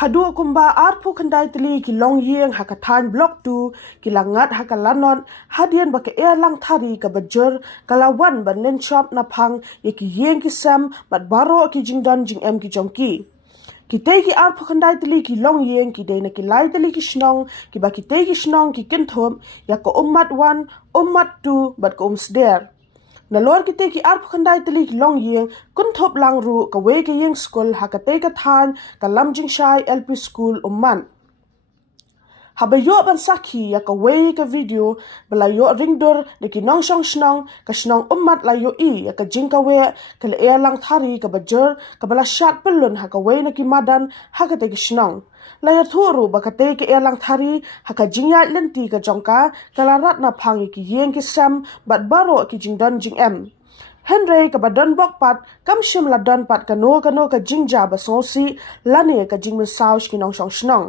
Hadu kumba arpu kendai teli ki long yeng hakatan blok tu ki langat hakalanon hadian baka lang thari ka bajur kalawan ban len shop na phang ye ki yeng ki sam bat baro ki jingdon jing em ki jongki. Kita ki arpu kendai teli ki long yeng ki dei na ki lai teli ki shnong ki ba ki ki shnong ki kinthom ya ko ummat wan ummat tu bat ko sder. Na lor kita ki arpu kendai teli ki long yeng kun thop lang ru ka we ki yeng school hakate ka than ka lam jing shai LP school umman. Habayo ban saki ya ka we ka video bala yo ringdur de ki nong shong shnong ka shnong ummat la yo I ya ka jing ka we ka le lang thari ka bajur ka bala shat pelun ha ka we na ki madan hakate ki shnong. Layar thuru bakate ke lang thari haka jingya lenti ka jongka kalarat na phangi ki yeng ki sam bat baro ki jingdon jing em. Henry ka badon bok pat kam shim la don pat ka no ka jingja ba sosi lane ka jingmin saush ki nong shong shnong.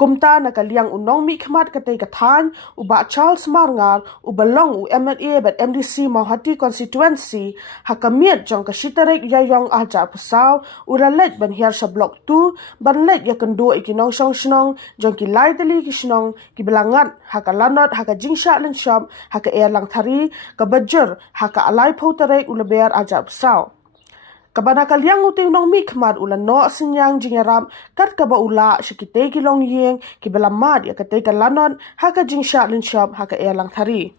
Kumta na kaliang unong mi khmat kate ka than uba Charles Marngar ubalong u MLA bat MDC Mohati constituency hakamiet jong ka shitarek yayong aja pusaw uralet ban hiar sa block 2 ban let ya kendo ikinong shong shnong jong ki lai teli ki shnong ki belangat haka lanot haka jingsha len shop haka lang thari ka bajur haka alai photarek ulaber aja pusaw. Kabana kaliang uting nong mi khmat ulan no sinyang jingaram kat ka ba ula shikite ki long yeng ki belamat ya kate ka lanon haka jingsha lin shop haka lang thari.